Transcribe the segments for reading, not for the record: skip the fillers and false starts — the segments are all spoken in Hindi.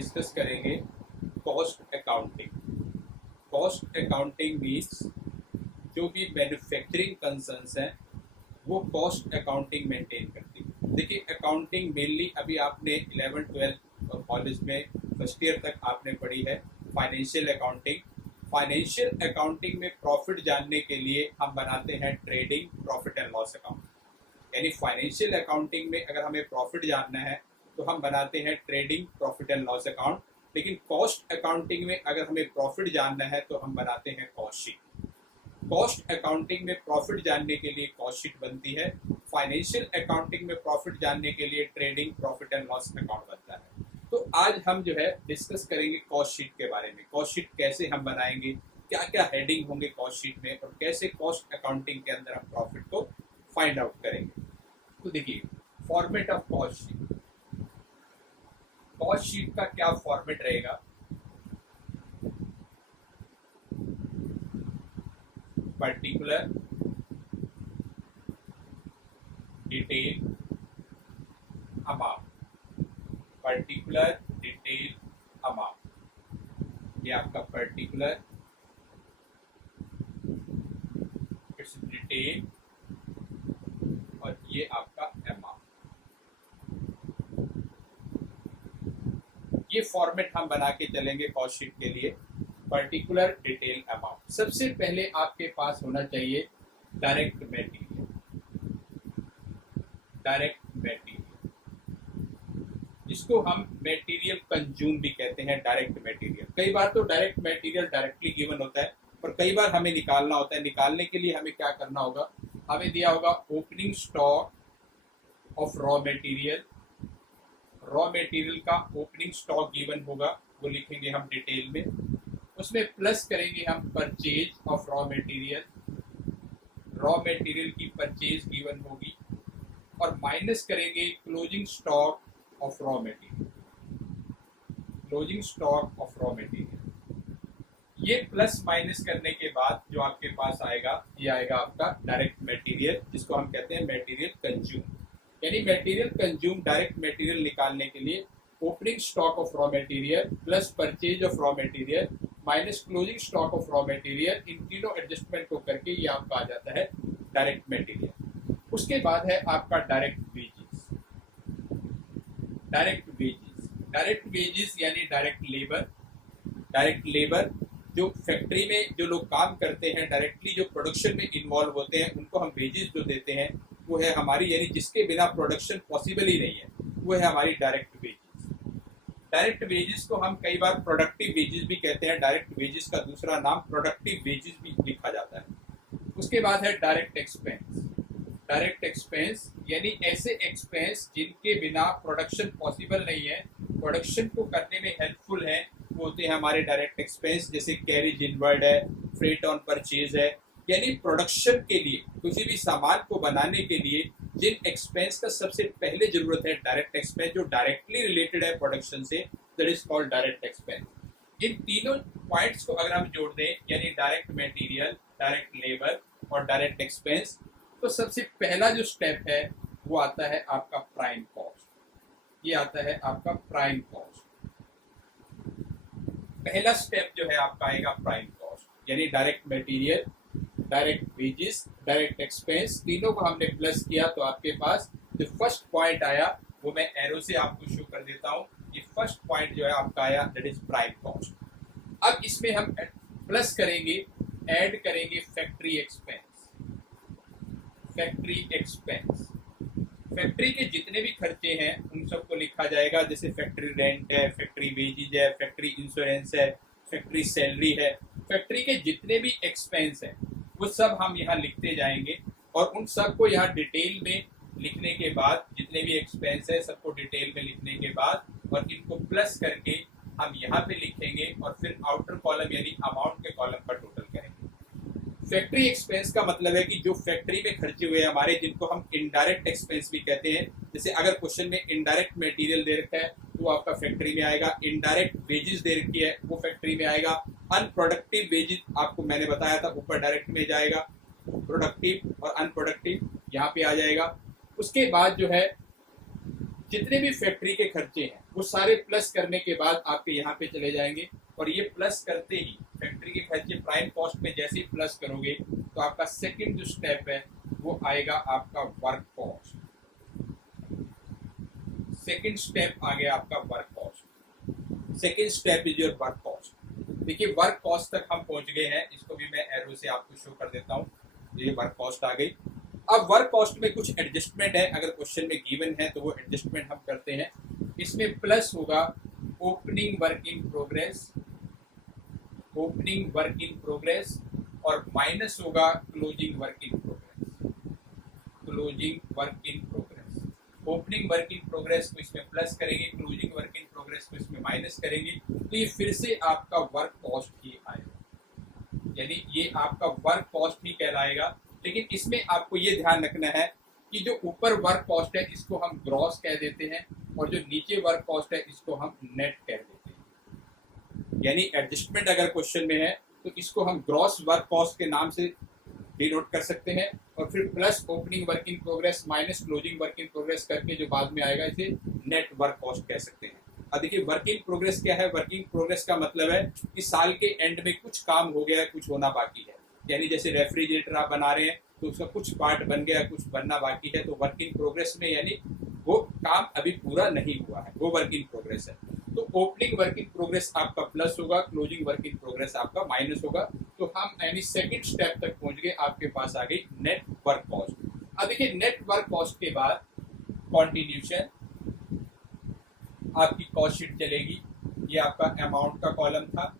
डिस्कस करेंगे cost accounting. Cost accounting means जो भी मैन्युफैक्चरिंग कंसर्न्स हैं वो कॉस्ट अकाउंटिंग मेंटेन करती है। देखिए अकाउंटिंग मेनली अभी आपने 11th-12th और कॉलेज में फर्स्ट ईयर तक आपने पढ़ी है फाइनेंशियल अकाउंटिंग। फाइनेंशियल अकाउंटिंग में प्रॉफिट जानने के लिए हम बनाते हैं trading profit and loss account. यानी फाइनेंशियल अकाउंटिंग में अगर हमें प्रॉफिट जानना है तो हम बनाते हैं trading profit and loss account. लेकिन कॉस्ट अकाउंटिंग में अगर हमें प्रॉफिट जानना है तो हम बनाते हैं कॉस्ट शीट। कॉस्ट अकाउंटिंग में प्रॉफिट जानने के लिए कॉस्ट शीट बनती है। फाइनेंशियल अकाउंटिंग में प्रॉफिट जानने के लिए trading profit and loss account बनता है। तो आज हम जो है डिस्कस करेंगे कॉस्ट शीट के बारे में। कॉस्ट शीट कैसे हम बनाएंगे, क्या क्या हेडिंग होंगे कॉस्ट शीट में, और कैसे कॉस्ट अकाउंटिंग के अंदर हम प्रॉफिट को फाइंड आउट करेंगे। तो देखिए format of cost sheet. Cost sheet का क्या फॉर्मेट रहेगा? Particular detail amount. Particular detail amount, ये आपका पर्टिकुलर, इट्स डिटेल, और ये आपका अमाउंट। ये फॉर्मेट हम बना के चलेंगे कॉस्ट शीट के लिए। Particular detail amount. सबसे पहले आपके पास होना चाहिए डायरेक्ट मटेरियल। डायरेक्ट मटेरियल, जिसको हम मटेरियल कंज्यूम भी कहते हैं। डायरेक्ट मटेरियल, कई बार तो डायरेक्ट मटेरियल डायरेक्टली गिवन होता है, पर कई बार हमें निकालना होता है। निकालने के लिए हमें क्या करना होगा? हमें दिया होगा opening stock of raw material. Raw material का ओपनिंग स्टॉक गिवन होगा, वो लिखेंगे हम डिटेल में। उसमें प्लस करेंगे हम purchase of raw material. Raw material की परचेज गिवन होगी, और माइनस करेंगे closing stock of raw material. Closing stock of raw material. ये प्लस माइनस करने के बाद जो आपके पास आएगा, ये आएगा आपका डायरेक्ट मटेरियल, जिसको हम कहते हैं मटेरियल कंज्यूम। यानी मटेरियल कंज्यूम डायरेक्ट मटेरियल निकालने के लिए opening stock of raw material plus purchase of raw material minus closing stock of raw material, इन तीनों एडजस्टमेंट को करके ये आपका आ जाता है डायरेक्ट मटेरियल। उसके बाद है आपका direct wages. Direct wages, direct wages यानी डायरेक्ट लेबर। डायरेक्ट लेबर जो फैक्ट्री में जो लोग काम करते हैं, डायरेक्टली जो प्रोडक्शन में इन्वॉल्व होते हैं, उनको हम वेजेस जो देते हैं वो है हमारी, यानी जिसके बिना प्रोडक्शन पॉसिबल ही नहीं है, वो है हमारी डायरेक्ट वेजेस। डायरेक्ट वेजेस को हम कई बार प्रोडक्टिव वेजेस भी कहते हैं। डायरेक्ट वेजेस का दूसरा नाम प्रोडक्टिव वेजेस भी लिखा जाता है। उसके बाद है डायरेक्ट एक्सपेंस। डायरेक्ट एक्सपेंस यानी ऐसे एक्सपेंस जिनके बिना प्रोडक्शन पॉसिबल नहीं है, प्रोडक्शन को करने में हेल्पफुल है, वो होते हैं हमारे डायरेक्ट एक्सपेंस। जैसे कैरेज इनवर्ड है, फ्रेट ऑन परचेज है। यानी प्रोडक्शन के लिए, किसी भी सामान को बनाने के लिए जिन एक्सपेंस का सबसे पहले जरूरत है, डायरेक्ट एक्सपेंस जो डायरेक्टली रिलेटेड है प्रोडक्शन से, that is called direct expense. इन तीनों पॉइंट्स को अगर हम जोड़ दें, यानी डायरेक्ट मटेरियल, डायरेक्ट लेबर और डायरेक्ट एक्सपेंस, तो सबसे पहला जो स्टेप है वो आता है आपका प्राइम कॉस्ट। ये आता है आपका प्राइम कॉस्ट। पहला स्टेप जो है आपका आएगा प्राइम कॉस्ट, यानी direct material, direct wages, direct expense, तीनों को हमने प्लस किया तो आपके पास जो फर्स्ट पॉइंट आया वो मैं एरो से आपको शो कर देता हूँ। ये फर्स्ट पॉइंट जो है आपका आया, दैट इज प्राइम कॉस्ट। अब इसमें हम प्लस करेंगे, ऐड करेंगे factory expense. Factory expense, factory के जितने भी खर्चे हैं उन सबको लिखा जाएगा। जैसे फैक्ट्री रेंट है, फैक्ट्री वेजेज है, फैक्ट्री इंश्योरेंस है, फैक्ट्री सैलरी है। फैक्ट्री के जितने भी एक्सपेंस हैं वो सब हम यहाँ लिखते जाएंगे, और उन सबको यहाँ डिटेल में लिखने के बाद, जितने भी एक्सपेंस है सबको डिटेल में लिखने के बाद, और इनको प्लस करके हम यहाँ पे लिखेंगे, और फिर आउटर कॉलम यानी अमाउंट के कॉलम पर टोटल करेंगे। फैक्ट्री एक्सपेंस का मतलब है कि जो फैक्ट्री में खर्चे हुए हमारे, जिनको हम इनडायरेक्ट एक्सपेंस भी कहते हैं। जैसे अगर क्वेश्चन में इनडायरेक्ट मटेरियल दे रखा है तो वो आपका फैक्ट्री में आएगा। इनडायरेक्ट वेजेस दे रखी है वो फैक्ट्री में आएगा। अनप्रोडक्टिव वेजेस आपको मैंने बताया था ऊपर डायरेक्ट में जाएगा। प्रोडक्टिव और अनप्रोडक्टिव यहाँ पे आ जाएगा। उसके बाद जो है जितने भी फैक्ट्री के खर्चे हैं वो सारे प्लस करने के बाद आपके यहाँ पे चले जाएंगे, और ये प्लस करते ही फैक्ट्री के खर्चे प्राइम कॉस्ट में जैसे ही प्लस करोगे तो आपका सेकंड जो स्टेप है वो आएगा आपका वर्क कॉस्ट। सेकंड स्टेप आ गया आपका work cost. Second step is your work cost. देखिए वर्क कॉस्ट तक हम पहुंच गए हैं, इसको भी मैं एरो से आपको शो कर देता हूँ। ये वर्क कॉस्ट आ गई। अब वर्क कॉस्ट में कुछ एडजस्टमेंट है, अगर क्वेश्चन में गिवन है तो वो एडजस्टमेंट हम करते हैं। इसमें प्लस होगा opening work in progress, opening work in progress, और माइनस होगा closing work in progress, closing work in progress. Opening work in progress को इसमें प्लस करेंगे, क्लोजिंग वर्क इन प्रोग्रेस को इसमें माइनस करेंगे, तो ये फिर से आपका वर्क कॉस्ट ही आएगा, यानी ये आपका वर्क कॉस्ट ही कहलाएगा। लेकिन इसमें आपको ये ध्यान रखना है कि जो ऊपर वर्क कॉस्ट है इसको हम ग्रॉस कह देते हैं, और जो नीचे वर्क कॉस्ट है इसको हम नेट कह देते हैं। यानी एडजस्टमेंट अगर क्वेश्चन में है तो इसको हम ग्रॉस वर्क कॉस्ट के नाम से डिनोट कर सकते हैं, और फिर plus opening work in progress minus closing work in progress करके जो बाद में आएगा इसे नेट वर्क कॉस्ट कह सकते हैं। अब देखिए वर्क इन प्रोग्रेस क्या है? वर्क इन प्रोग्रेस का मतलब है कि साल के एंड में कुछ काम हो गया है, कुछ होना बाकी है। यानी जैसे रेफ्रिजरेटर आप बना रहे हैं तो उसका कुछ पार्ट बन गया, कुछ बनना बाकी है, तो वर्क इन प्रोग्रेस में यानी वो काम अभी पूरा नहीं हुआ है, वो वर्क इन प्रोग्रेस है। तो ओपनिंग वर्क इन प्रोग्रेस आपका प्लस होगा, क्लोजिंग वर्क इन प्रोग्रेस आपका माइनस होगा। तो हम यानी सेकंड स्टेप तक पहुंच गए, आपके पास आ गई नेट वर्क कॉस्ट। अब देखिए नेट वर्क कॉस्ट के बाद कॉन्टिन्यूशन आपकी कॉस्ट शीट चलेगी। ये आपका अमाउंट का कॉलम था,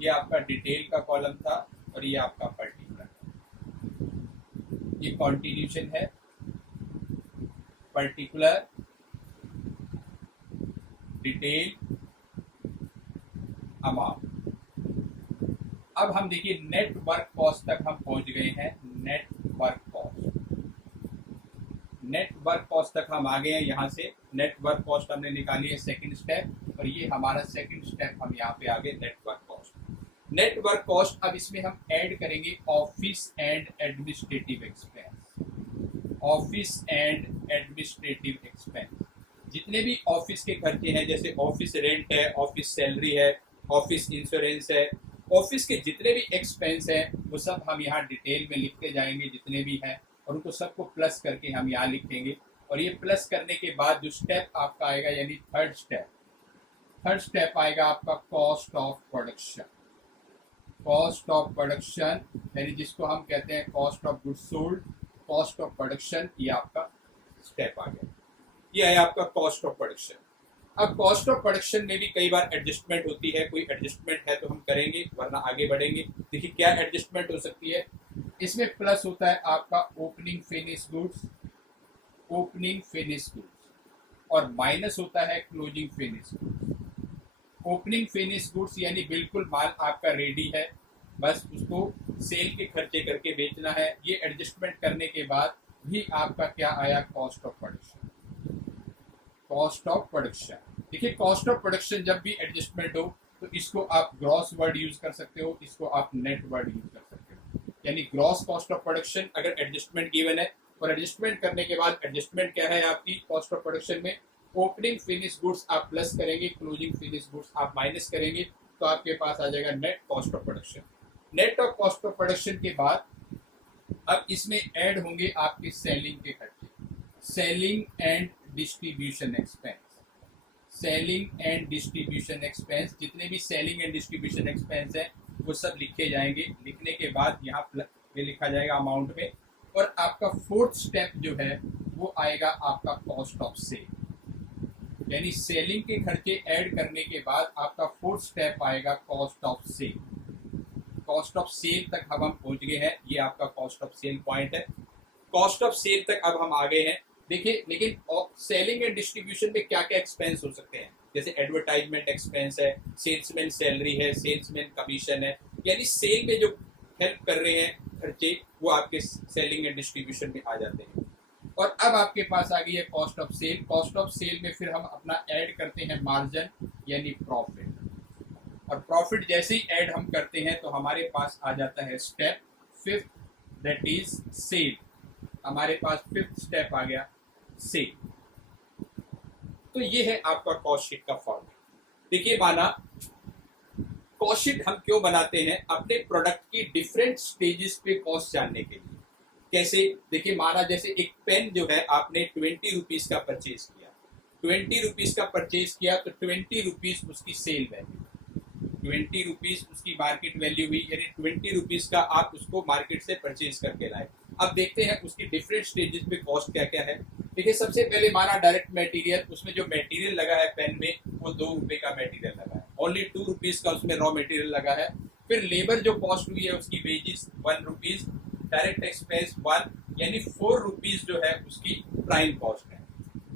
ये आपका डिटेल का कॉलम था, और ये आपका पर्टिकुलर। ये कॉन्टिन्यूशन है, पर्टिकुलर, डिटेल, अमाउंट। अब हम देखिए नेट वर्क कॉस्ट तक हम पहुंच गए हैं। Net work cost, net work cost तक हम आ गए हैं। यहाँ से नेट वर्क कॉस्ट हमने निकाली है सेकंड स्टेप, और ये हमारा सेकंड स्टेप हम यहाँ पे आ गए net work cost. Net work cost अब इसमें हम ऐड करेंगे office and administrative expense. Office and administrative expense, जितने भी ऑफिस के खर्चे हैं, जैसे ऑफिस रेंट है, ऑफिस सैलरी है, ऑफिस इंश्योरेंस है, ऑफिस के जितने भी एक्सपेंस हैं वो सब हम यहाँ डिटेल में लिखते जाएंगे जितने भी हैं, और उनको सबको प्लस करके हम यहाँ लिखेंगे। और ये प्लस करने के बाद जो स्टेप आपका आएगा यानी थर्ड स्टेप आएगा आपका cost of production. Cost of production यानी जिसको हम कहते हैं cost of goods sold, cost of production, ये आपका स्टेप आ गया। ये है आपका कॉस्ट ऑफ प्रोडक्शन। अब कॉस्ट ऑफ प्रोडक्शन में भी कई बार एडजस्टमेंट होती है, कोई एडजस्टमेंट है तो हम करेंगे, वरना आगे बढ़ेंगे। देखिए क्या एडजस्टमेंट हो सकती है। इसमें प्लस होता है आपका opening finish goods, opening finish goods, और माइनस होता है closing finish goods. Opening finish goods यानी बिल्कुल माल आपका रेडी है, बस उसको सेल के खर्चे करके बेचना है। ये एडजस्टमेंट करने के बाद भी आपका क्या आया? Cost of production. Cost of production, देखिए कॉस्ट ऑफ प्रोडक्शन जब भी एडजस्टमेंट हो तो इसको आप ग्रॉस वर्ड यूज कर सकते हो, इसको आप नेट वर्ड यूज कर सकते हो। यानी ग्रॉस कॉस्ट ऑफ प्रोडक्शन अगर एडजस्टमेंट गिवन है, और एडजस्टमेंट करने के बाद एडजस्टमेंट क्या है आपकी कॉस्ट ऑफ प्रोडक्शन में? ओपनिंग फिनिश गुड्स आप प्लस करेंगे, क्लोजिंग फिनिश गुड्स आप माइनस करेंगे, तो आपके पास आ जाएगा net cost of production. Net of cost of production के बाद अब इसमें ऐड होंगे आपके सेलिंग के खर्चे, selling and distribution expense. Selling and distribution expense, जितने भी सेलिंग एंड डिस्ट्रीब्यूशन एक्सपेंस है वो सब लिखे जाएंगे। लिखने के बाद यहाँ ये लिखा जाएगा अमाउंट में, और आपका फोर्थ स्टेप जो है वो आएगा आपका कॉस्ट ऑफ सेल। यानी सेलिंग के खर्चे ऐड करने के बाद आपका फोर्थ स्टेप आएगा cost of sale. Cost of sale तक अब हम पहुंच गए हैं, ये आपका कॉस्ट ऑफ सेल पॉइंट है। कॉस्ट ऑफ सेल तक अब हम आ गए हैं। देखिए लेकिन सेलिंग एंड डिस्ट्रीब्यूशन में क्या क्या एक्सपेंस हो सकते हैं? जैसे एडवर्टाइजमेंट एक्सपेंस है, सेल्समैन सैलरी है, सेल्समैन कमीशन है, यानी सेल में जो हेल्प कर रहे हैं खर्चे वो आपके सेलिंग एंड डिस्ट्रीब्यूशन में आ जाते हैं। और अब आपके पास आ गई है cost of sale. Cost of sale में फिर हम अपना ऐड करते हैं मार्जिन यानी प्रॉफिट, और प्रॉफिट जैसे ही ऐड हम करते हैं तो हमारे पास आ जाता है step fifth, that is sale. हमारे पास फिफ्थ स्टेप आ गया सेल। तो ये है आपका कॉस्ट शीट का फॉर्मेट। देखिए माना कॉस्ट शीट हम क्यों बनाते हैं, अपने प्रोडक्ट की डिफरेंट स्टेजेस पे कॉस्ट जानने के लिए। कैसे, देखिए माना जैसे एक पेन जो है आपने 20 रुपीज का परचेज किया, 20 रुपीज का परचेज किया तो 20 रुपीज उसकी सेल वैल्यू, 20 रुपीज उसकी मार्केट वैल्यू हुई, यानी 20 रुपीज का आप उसको मार्केट से परचेज करके लाए। अब देखते हैं उसकी डिफरेंट स्टेजेस पे कॉस्ट क्या क्या है। देखिए सबसे पहले माना डायरेक्ट मटेरियल, उसमें जो मटेरियल लगा है पेन में वो 2 रुपए का मटेरियल लगा है, ओनली 2 रुपीज का उसमें रॉ मटेरियल लगा है। फिर लेबर जो कॉस्ट हुई है उसकी वेजेस 1 रुपीज, डायरेक्ट एक्सपेंस 1, यानी 4 रुपीज जो है उसकी प्राइम कॉस्ट है,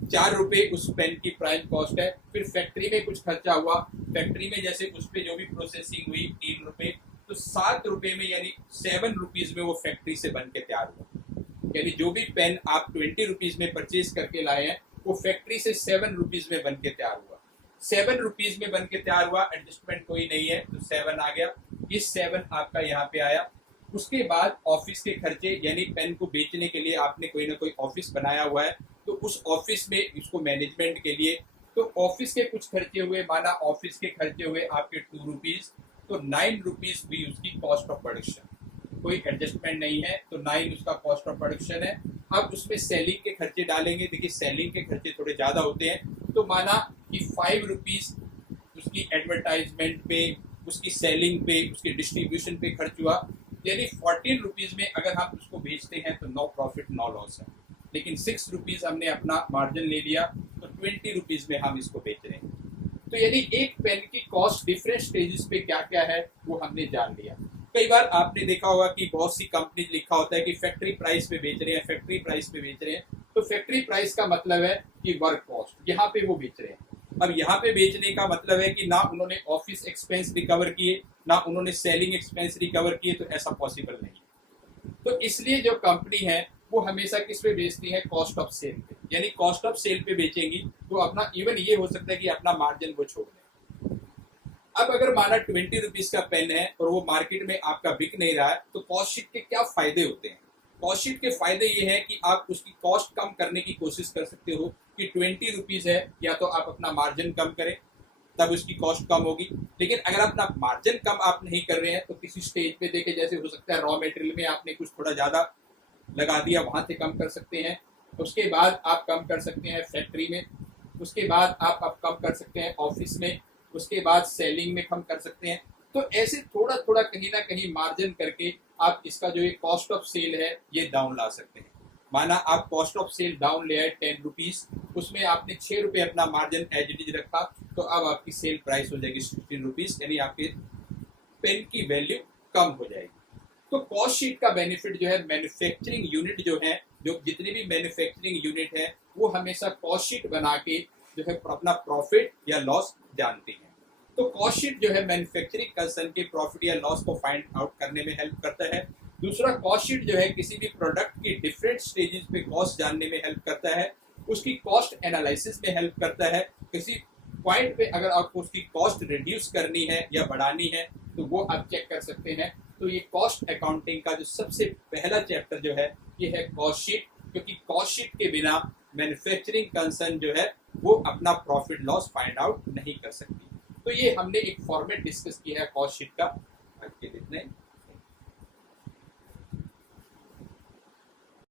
4 रुपए उस पेन की प्राइम कॉस्ट है। फिर फैक्ट्री में कुछ खर्चा हुआ, फैक्ट्री में जैसे उस पर जो भी प्रोसेसिंग हुई 3 रुपए, तो 7 रुपए में यानी 7 रुपीज में वो फैक्ट्री से बन के तैयार हुआ। यानी जो भी पेन आप 20 रुपीज में परचेज करके लाए हैं वो फैक्ट्री से 7 रुपीज में बन के तैयार हुआ। 7 रुपीज में बन के तैयार हुआ, एडजस्टमेंट कोई नहीं है तो 7 आ गया, ये 7 आपका यहाँ पे आया। उसके बाद ऑफिस के खर्चे, यानी पेन को बेचने के लिए आपने कोई ना कोई ऑफिस बनाया हुआ है, तो उस ऑफिस में इसको मैनेजमेंट के लिए तो ऑफिस के कुछ खर्चे हुए, माना ऑफिस के खर्चे हुए आपके 2 रुपीज, तो 9 रुपीज भी उसकी कॉस्ट ऑफ प्रोडक्शन, कोई एडजस्टमेंट नहीं है तो 9 उसका कॉस्ट ऑफ प्रोडक्शन है। अब उसमें सेलिंग के खर्चे डालेंगे, देखिए सेलिंग के खर्चे थोड़े ज्यादा होते हैं, तो माना कि 5 रुपीज उसकी एडवर्टाइजमेंट पे, उसकी सेलिंग पे, उसकी डिस्ट्रीब्यूशन पे खर्च हुआ, यानी 14 रुपीज में अगर हम उसको बेचते हैं तो नो प्रॉफिट नो लॉस है। लेकिन 6 रुपीज हमने अपना मार्जिन ले लिया तो 20 रुपीज में हम इसको बेच रहे हैं। तो यानी एक पेन की कॉस्ट डिफरेंट स्टेजेस पे क्या क्या है वो हमने जान लिया। कई बार आपने देखा होगा कि बहुत सी कंपनी लिखा होता है कि फैक्ट्री प्राइस पे बेच रहे हैं, फैक्ट्री प्राइस पे बेच रहे हैं, तो फैक्ट्री प्राइस का मतलब है कि वर्क कॉस्ट, यहाँ पे वो बेच रहे हैं। अब यहाँ पे बेचने का मतलब है कि ना उन्होंने ऑफिस एक्सपेंस रिकवर किए, ना उन्होंने सेलिंग एक्सपेंस रिकवर किए, तो ऐसा पॉसिबल नहीं। तो इसलिए जो कंपनी है वो हमेशा किस पे बेचती है, कॉस्ट ऑफ सेल पे, यानी कॉस्ट ऑफ सेल पे बेचेंगी तो अपना इवन ये हो सकता है कि अपना मार्जिन को छोड़ दें। अब अगर माना 20 रुपीज का पेन है और वो मार्केट में आपका बिक नहीं रहा है, तो कॉस्ट शीट के क्या फायदे होते हैं। कॉस्ट शीट के फायदे ये हैं कि आप उसकी कॉस्ट कम करने की कोशिश कर सकते हो कि 20 रुपीज है, या तो आप अपना मार्जिन कम करें तब उसकी कॉस्ट कम होगी। लेकिन अगर अपना मार्जिन कम आप नहीं कर रहे हैं तो किसी स्टेज पे देखे, जैसे हो सकता है रॉ मटेरियल में आपने कुछ थोड़ा ज्यादा लगा दिया, वहां से कम कर सकते हैं। उसके बाद आप कम कर सकते हैं फैक्ट्री में, उसके बाद आप कम कर सकते हैं ऑफिस में, उसके बाद सेलिंग में कम कर सकते हैं। तो ऐसे थोड़ा थोड़ा कहीं ना कहीं मार्जिन करके आप इसका जो ये कॉस्ट ऑफ सेल है ये डाउन ला सकते हैं। माना आप कॉस्ट ऑफ सेल डाउन ले आए 10 रुपीज, उसमें आपने 6 रुपए अपना मार्जिन एज इट इज रखा, तो अब आपकी सेल प्राइस हो जाएगी 16 रुपीज, यानी आपके पेन की वैल्यू कम हो जाएगी। तो कॉस्ट शीट का बेनिफिट जो है, मैन्युफैक्चरिंग यूनिट जो है, जो जितनी भी मैन्युफैक्चरिंग यूनिट है वो हमेशा कॉस्ट शीट बना के जो है अपना प्रॉफिट या लॉस जानती है। तो कॉस्ट शीट जो है मैन्युफैक्चरिंग कंसर्न के प्रॉफिट या लॉस को फाइंड आउट करने में हेल्प करता है। दूसरा, कॉस्ट शीट जो है किसी भी प्रोडक्ट की डिफरेंट स्टेजेस पे कॉस्ट जानने में हेल्प करता है, उसकी कॉस्ट एनालिसिस में हेल्प करता है। किसी पॉइंट पे अगर आपको उसकी कॉस्ट रिड्यूस करनी है या बढ़ानी है तो वो आप चेक कर सकते हैं। तो ये कॉस्ट अकाउंटिंग का जो सबसे पहला चैप्टर जो है ये है कॉस्ट शीट, क्योंकि कॉस्ट शीट के बिना मैन्युफैक्चरिंग कंसर्न जो है वो अपना प्रॉफिट लॉस फाइंड आउट नहीं कर सकती। तो ये हमने एक फॉर्मेट डिस्कस किया है कॉस्ट शीट का। आज के लिए इतना ही।